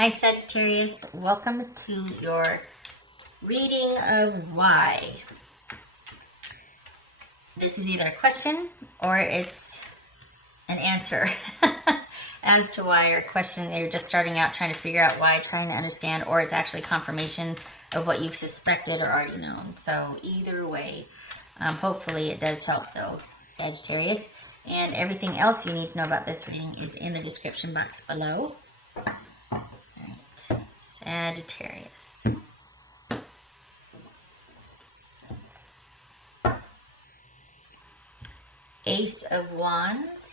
Hi Sagittarius, welcome to your reading of why. This is either a question or it's an answer as to why, or a question you're just starting out trying to figure out why, trying to understand, or it's actually confirmation of what you've suspected or already known. So either way, hopefully it does help though, Sagittarius. And everything else you need to know about this reading is in the description box below. Sagittarius. Ace of Wands.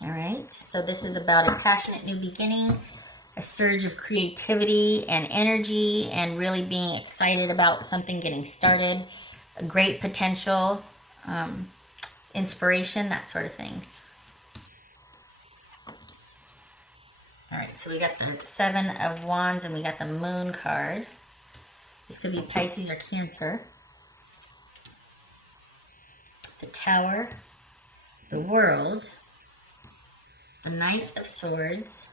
All right, so this is about a passionate new beginning, a surge of creativity and energy, and really being excited about something getting started, a great potential, inspiration, that sort of thing. All right, so we got the Seven of Wands and we got the Moon card. This could be Pisces or Cancer. The Tower, the World, the Knight of Swords,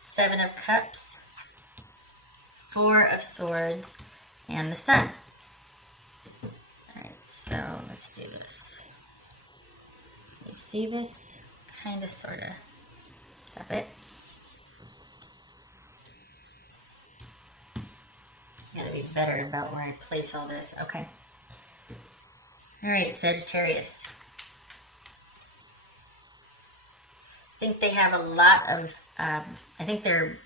Seven of Cups, Four of Swords, and the Sun. All right, so let's do this. You see this? Kind of, sort of. Stop it. Gotta be better about where I place all this. Okay. All right, Sagittarius. I think they have a lot of, I think they're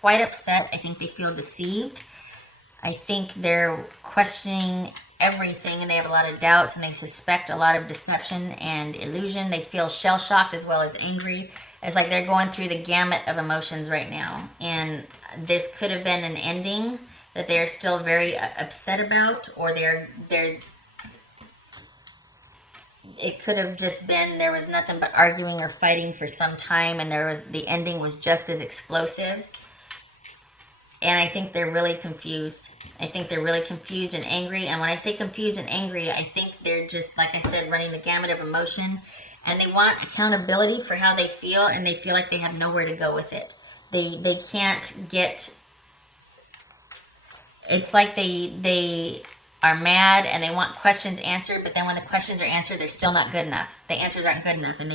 quite upset. I think they feel deceived. I think they're questioning everything and they have a lot of doubts and they suspect a lot of deception and illusion. They feel shell-shocked as well as angry. It's like they're going through the gamut of emotions right now. And this could have been an ending that they're still very upset about, or it could have just been there was nothing but arguing or fighting for some time, and the ending was just as explosive. And I think they're really confused. I think they're really confused and angry. And when I say confused and angry, I think they're just, like I said, running the gamut of emotion. And they want accountability for how they feel, and they feel like they have nowhere to go with it. They can't get... It's like they are mad and they want questions answered, but then when the questions are answered, they're still not good enough. The answers aren't good enough, and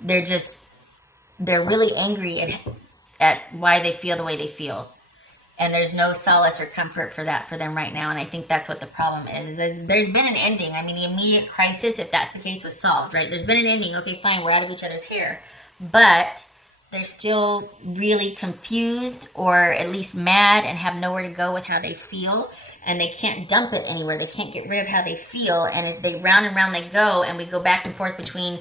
they're really angry at why they feel the way they feel. And there's no solace or comfort for that for them right now. And I think that's what the problem is there's been an ending. I mean, the immediate crisis, if that's the case, was solved, right? There's been an ending. Okay, fine, we're out of each other's hair. But they're still really confused, or at least mad, and have nowhere to go with how they feel. And they can't dump it anywhere. They can't get rid of how they feel. And as they round and round they go, and we go back and forth between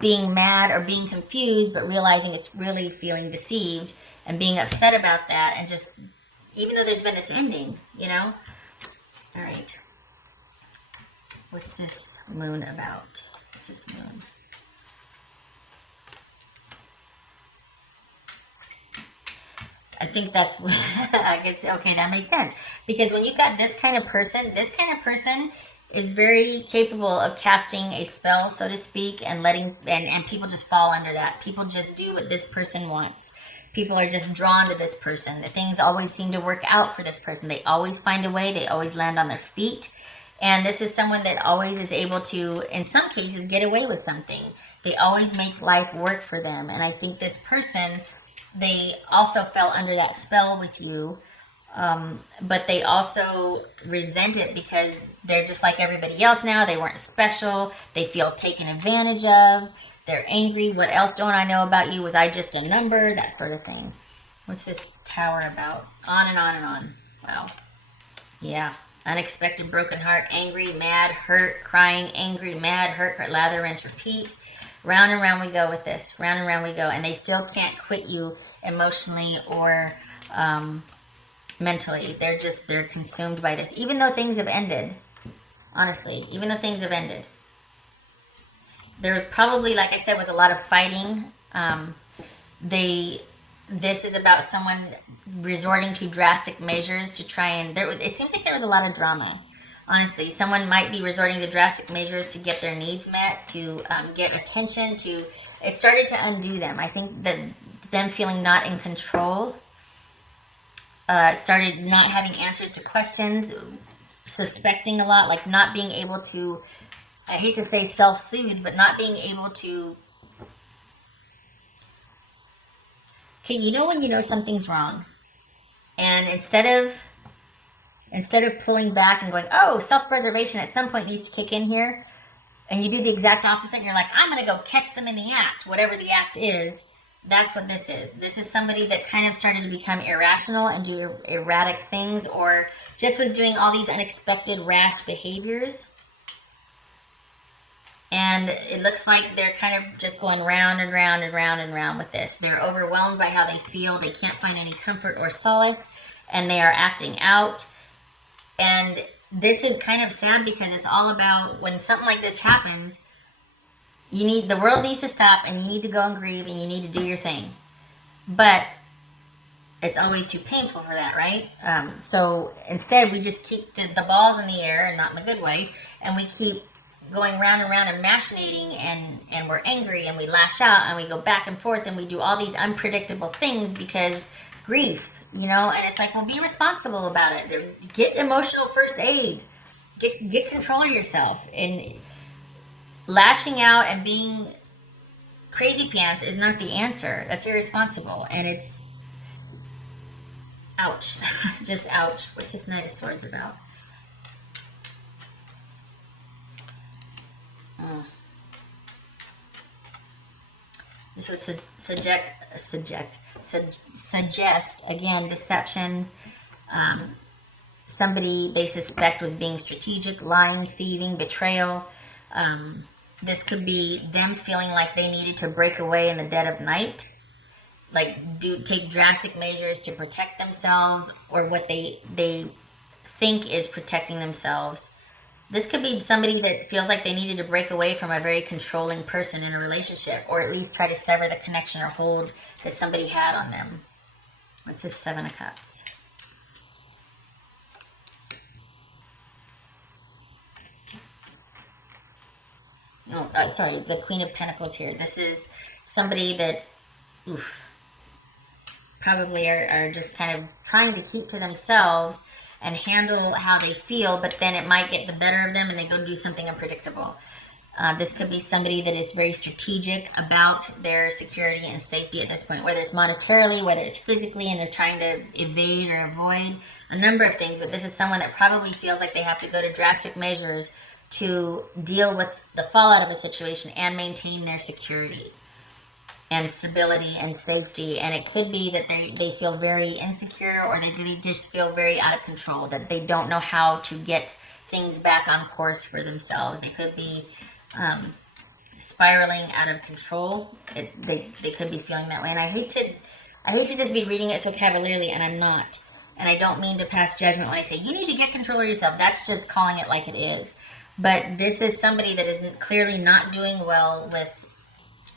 being mad or being confused, but realizing it's really feeling deceived and being upset about that, and just, even though there's been this ending, you know? All right. What's this Moon about? What's this Moon? I think that's, I could say, okay, that makes sense. Because when you've got this kind of person is very capable of casting a spell, so to speak, and letting, and people just fall under that. People just do what this person wants. People are just drawn to this person. The things always seem to work out for this person. They always find a way. They always land on their feet. And this is someone that always is able to, in some cases, get away with something. They always make life work for them. And I think this person, they also fell under that spell with you. But they also resent it because they're just like everybody else now. They weren't special. They feel taken advantage of. They're angry. What else don't I know about you? Was I just a number? That sort of thing. What's this Tower about? On and on and on. Wow. Yeah. Unexpected broken heart. Angry, mad, hurt, crying, angry, mad, hurt, lather, rinse, repeat. Round and round we go with this. Round and round we go. And they still can't quit you emotionally or mentally. They're consumed by this. Even though things have ended. Honestly. Even though things have ended. There probably, like I said, was a lot of fighting. This is about someone resorting to drastic measures to try and... it seems like there was a lot of drama. Honestly, someone might be resorting to drastic measures to get their needs met, to get attention, it started to undo them. I think that them feeling not in control. Started not having answers to questions, suspecting a lot, like not being able to, I hate to say self-soothe, but not being able to, okay, you know when you know something's wrong, and instead of pulling back and going, oh, self-preservation at some point needs to kick in here, and you do the exact opposite, and you're like, I'm going to go catch them in the act, whatever the act is, that's what this is. This is somebody that kind of started to become irrational and do erratic things, or just was doing all these unexpected rash behaviors. And it looks like they're kind of just going round and round and round and round with this. They're overwhelmed by how they feel. They can't find any comfort or solace, and they are acting out. And this is kind of sad because it's all about when something like this happens, the world needs to stop, and you need to go and grieve, and you need to do your thing. But it's always too painful for that, right? So instead, we just keep the balls in the air, and not in the good way, and we keep going round and round and machinating, and we're angry, and we lash out, and we go back and forth, and we do all these unpredictable things because grief, and it's like, well, be responsible about it. Get emotional first aid. Get control of yourself. And lashing out and being crazy pants is not the answer. That's irresponsible. And it's ouch. Just ouch. What's this Knight of Swords about? This would suggest again, deception. Somebody they suspect was being strategic, lying, thieving, betrayal. This could be them feeling like they needed to break away in the dead of night, like take drastic measures to protect themselves, or what they think is protecting themselves. This could be somebody that feels like they needed to break away from a very controlling person in a relationship, or at least try to sever the connection or hold that somebody had on them. What's this Seven of Cups? No, sorry, the Queen of Pentacles here. This is somebody that, probably are just kind of trying to keep to themselves and handle how they feel, but then it might get the better of them and they go do something unpredictable. This could be somebody that is very strategic about their security and safety at this point, whether it's monetarily, whether it's physically, and they're trying to evade or avoid a number of things. But this is someone that probably feels like they have to go to drastic measures to deal with the fallout of a situation and maintain their security and stability and safety. And it could be that they feel very insecure, or they just feel very out of control, that they don't know how to get things back on course for themselves. They could be spiraling out of control. They could be feeling that way. And I hate to just be reading it so cavalierly, and I'm not. And I don't mean to pass judgment when I say you need to get control of yourself. That's just calling it like it is. But this is somebody that is clearly not doing well with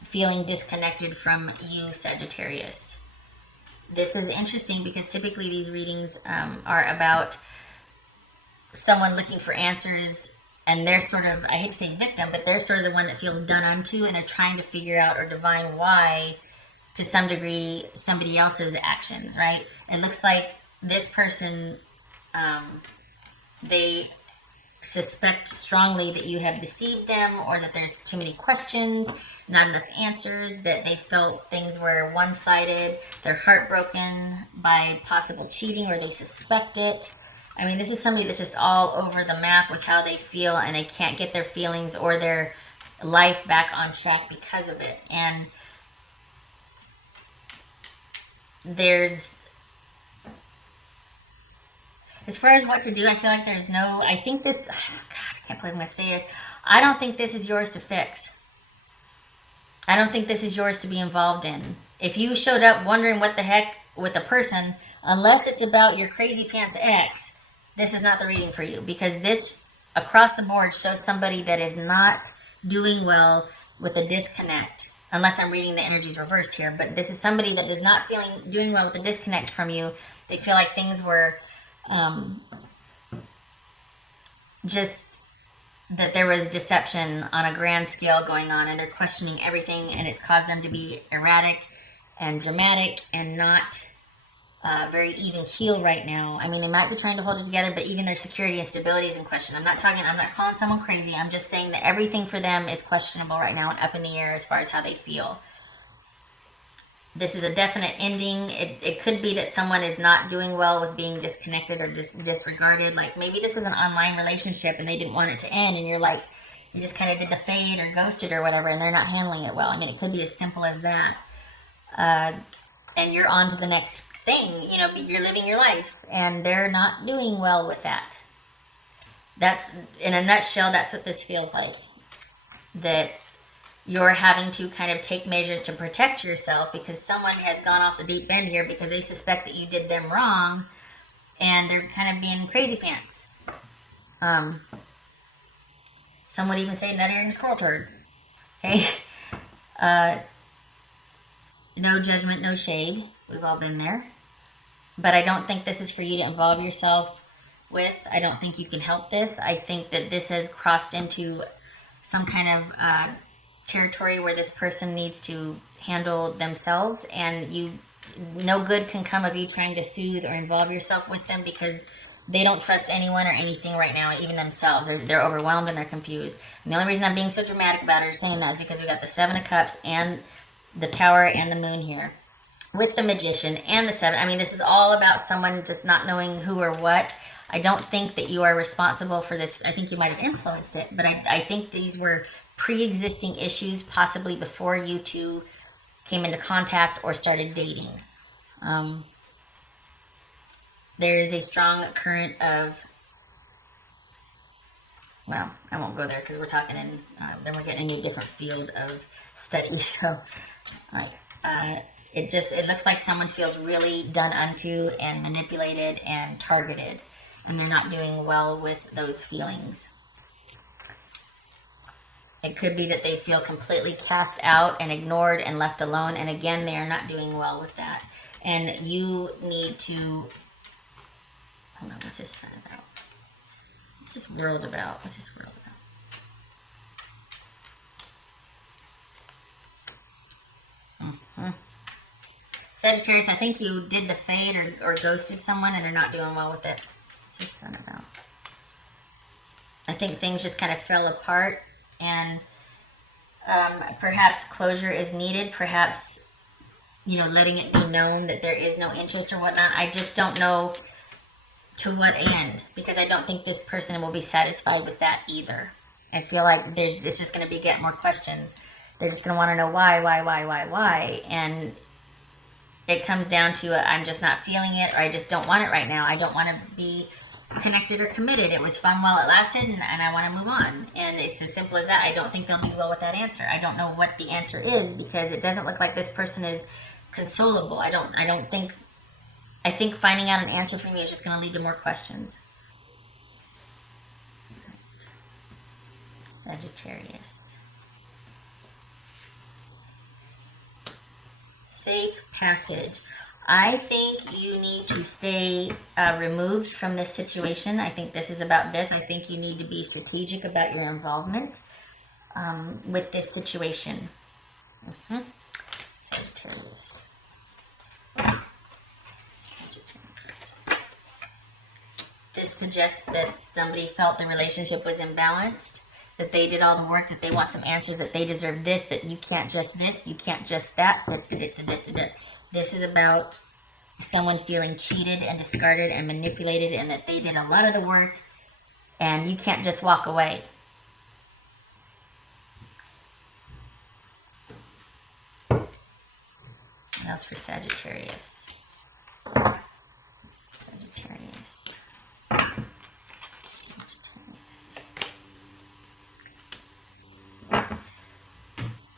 feeling disconnected from you, Sagittarius. This is interesting because typically these readings are about someone looking for answers, and they're sort of, I hate to say victim, but they're sort of the one that feels done unto, and they're trying to figure out or divine why, to some degree, somebody else's actions, right? It looks like this person, they suspect strongly that you have deceived them, or that there's too many questions, not enough answers, that they felt things were one-sided, they're heartbroken by possible cheating, or they suspect it. I mean, this is somebody that's just all over the map with how they feel, and they can't get their feelings or their life back on track because of it. And there's, as far as what to do, I feel like there's no, I think this, God, I can't believe I'm going to say this. I don't think this is yours to fix. I don't think this is yours to be involved in. If you showed up wondering what the heck with a person, unless it's about your crazy pants ex, this is not the reading for you, because this across the board shows somebody that is not doing well with a disconnect, unless I'm reading the energies reversed here. But this is somebody that is not doing well with a disconnect from you. They feel like things were just that there was deception on a grand scale going on, and they're questioning everything, and it's caused them to be erratic and dramatic and not very even keel right now. I mean, they might be trying to hold it together, but even their security and stability is in question. I'm not calling someone crazy. I'm just saying that everything for them is questionable right now and up in the air as far as how they feel. This is a definite ending. It could be that someone is not doing well with being disconnected or disregarded. Like maybe this was an online relationship and they didn't want it to end, and you're like, you just kind of did the fade or ghosted or whatever, and they're not handling it well. I mean, it could be as simple as that. And you're on to the next thing. You know, you're living your life, and they're not doing well with that. That's, in a nutshell, that's what this feels like. That you're having to kind of take measures to protect yourself because someone has gone off the deep end here because they suspect that you did them wrong, and they're kind of being crazy pants. Some would even say nut ear and squirrel turd. Okay? No judgment, no shade. We've all been there. But I don't think this is for you to involve yourself with. I don't think you can help this. I think that this has crossed into some kind of territory where this person needs to handle themselves, and no good can come of you trying to soothe or involve yourself with them because they don't trust anyone or anything right now, even themselves. They're overwhelmed and they're confused. And the only reason I'm being so dramatic about it or saying that is because we got the Seven of Cups and the Tower and the Moon here with the Magician and the Seven. I mean, this is all about someone just not knowing who or what. I don't think that you are responsible for this. I think you might have influenced it, but I think these were pre-existing issues, possibly before you two came into contact or started dating. There is a strong current of, well, I won't go there because we're talking in, then we're getting into a different field of study. So it looks like someone feels really done unto and manipulated and targeted, and they're not doing well with those feelings. It could be that they feel completely cast out and ignored and left alone, and again, they are not doing well with that. And you need to, hold on, what's this sign about? What's this world about? What's this world about? Sagittarius, I think you did the fade or ghosted someone and they're not doing well with it. What's this sign about? I think things just kind of fell apart, and perhaps closure is needed. Perhaps, letting it be known that there is no interest or whatnot. I just don't know to what end, because I don't think this person will be satisfied with that either. I feel like it's just going to be getting more questions. They're just going to want to know why, and it comes down to I'm just not feeling it, or I just don't want it right now. I don't want to be connected or committed. It was fun while it lasted, and I want to move on. And it's as simple as that. I don't think they'll do well with that answer. I don't know what the answer is, because it doesn't look like this person is consolable. I think finding out an answer from you is just going to lead to more questions. Sagittarius. Safe passage. I think you need to stay removed from this situation. I think this is about this. I think you need to be strategic about your involvement with this situation. Sagittarius. This suggests that somebody felt the relationship was imbalanced, that they did all the work, that they want some answers, that they deserve this, that you can't just this, you can't just that. This is about someone feeling cheated and discarded and manipulated, and that they did a lot of the work, and you can't just walk away. What else for Sagittarius? Sagittarius.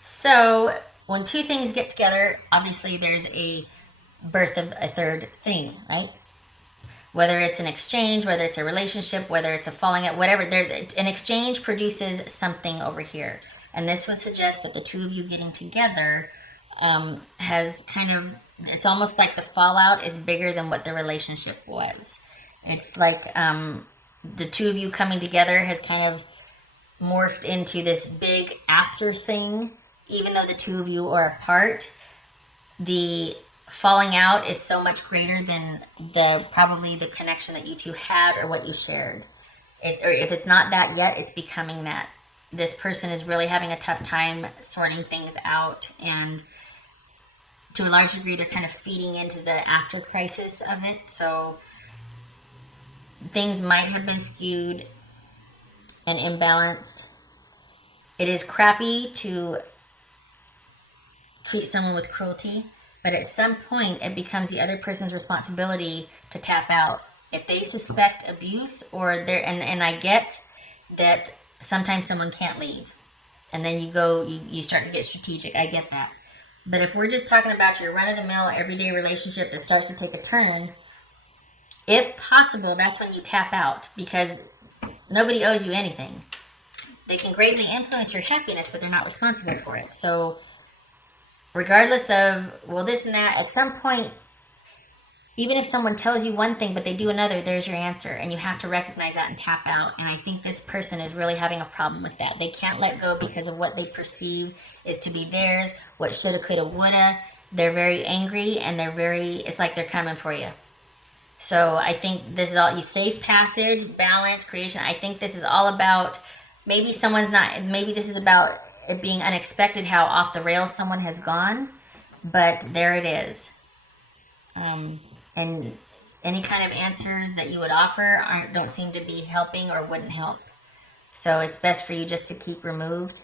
So when two things get together, obviously there's a birth of a third thing, right? Whether it's an exchange, whether it's a relationship, whether it's a falling out, whatever. An exchange produces something over here. And this would suggest that the two of you getting together has kind of, it's almost like the fallout is bigger than what the relationship was. It's like the two of you coming together has kind of morphed into this big after thing. Even though the two of you are apart, the falling out is so much greater than probably the connection that you two had or what you shared. Or if it's not that yet, it's becoming that. This person is really having a tough time sorting things out, and to a large degree, they're kind of feeding into the after crisis of it. So things might have been skewed and imbalanced. It is crappy to treat someone with cruelty, but at some point it becomes the other person's responsibility to tap out. If they suspect abuse or they're, and I get that sometimes someone can't leave, and then you start to get strategic. I get that. But if we're just talking about your run-of-the-mill everyday relationship that starts to take a turn, if possible, that's when you tap out, because nobody owes you anything. They can greatly influence your happiness, but they're not responsible for it. So regardless of, well, this and that, at some point, even if someone tells you one thing but they do another, there's your answer, and you have to recognize that and tap out. And I think this person is really having a problem with that. They can't let go because of what they perceive is to be theirs, what shoulda, coulda, woulda. They're very angry, and it's like they're coming for you. So I think this is all, you safe passage, balance, creation. I think this is all about, maybe this is about it being unexpected how off the rails someone has gone, but there it is. And any kind of answers that you would offer don't seem to be helping or wouldn't help. So it's best for you just to keep removed.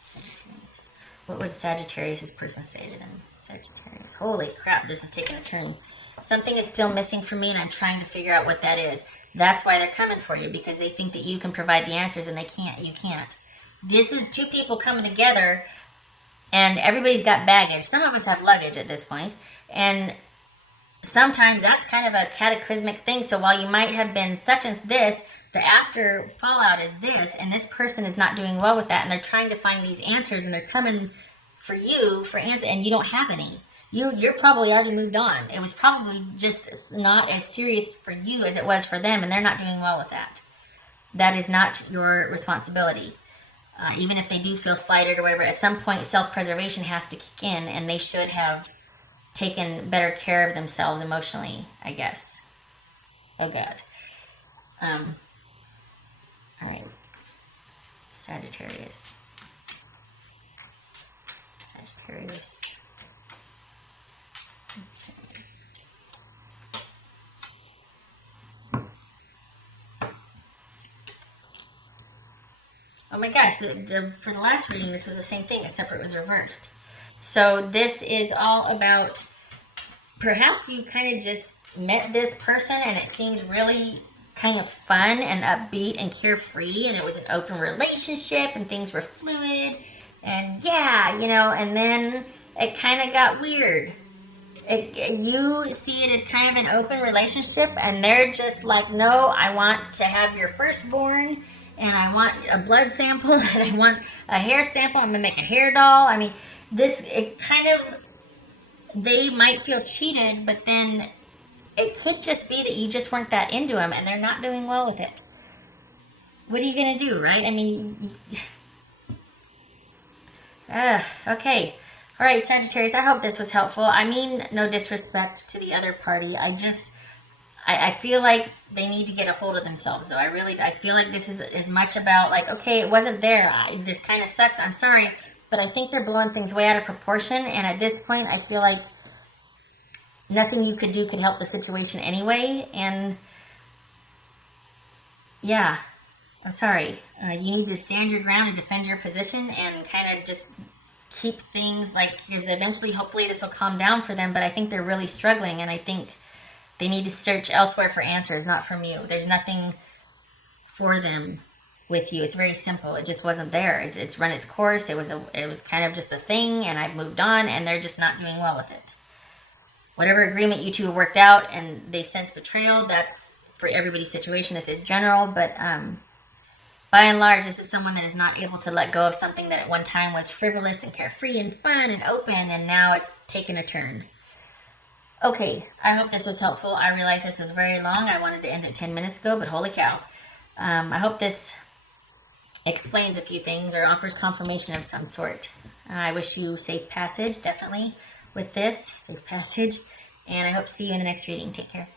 Sagittarius. What would Sagittarius' person say to them? Sagittarius. Holy crap, this is taking a turn. Something is still missing for me, and I'm trying to figure out what that is. That's why they're coming for you, because they think that you can provide the answers, and you can't. This is two people coming together, and everybody's got baggage. Some of us have luggage at this point, and sometimes that's kind of a cataclysmic thing. So while you might have been such as this, the after fallout is this, and this person is not doing well with that, and they're trying to find these answers, and they're coming for you for answers, and you don't have any. You're probably already moved on. It was probably just not as serious for you as it was for them, and they're not doing well with that. That is not your responsibility. Even if they do feel slighted or whatever, at some point self-preservation has to kick in, and they should have taken better care of themselves emotionally, I guess. Oh God. All right. Sagittarius. Sagittarius. Oh my gosh, for the last reading, this was the same thing, except for it was reversed. So this is all about, perhaps you kind of just met this person and it seemed really kind of fun and upbeat and carefree, and it was an open relationship and things were fluid, and yeah, and then it kind of got weird. You see it as kind of an open relationship, and they're just like, no, I want to have your firstborn, and I want a blood sample, and I want a hair sample. I'm gonna make a hair doll. I mean, they might feel cheated, but then it could just be that you just weren't that into them, and they're not doing well with it. What are you gonna do, right? I mean, okay. All right, Sagittarius, I hope this was helpful. I mean, no disrespect to the other party. I feel like they need to get a hold of themselves. So I feel like this is as much about like, okay, it wasn't there. This kind of sucks. I'm sorry. But I think they're blowing things way out of proportion. And at this point, I feel like nothing you could do could help the situation anyway. And yeah, I'm sorry. You need to stand your ground and defend your position and kind of just keep things like, because eventually, hopefully this will calm down for them. But I think they're really struggling, and I think they need to search elsewhere for answers, not from you. There's nothing for them with you. It's very simple. It just wasn't there. It's run its course. It was kind of just a thing, and I've moved on, and they're just not doing well with it. Whatever agreement you two worked out and they sense betrayal, that's for everybody's situation. This is general, but by and large, this is someone that is not able to let go of something that at one time was frivolous and carefree and fun and open, and now it's taken a turn. Okay, I hope this was helpful. I realize this was very long. I wanted to end it 10 minutes ago, but holy cow. I hope this explains a few things or offers confirmation of some sort. I wish you safe passage, definitely. with this. Safe passage. And I hope to see you in the next reading. Take care.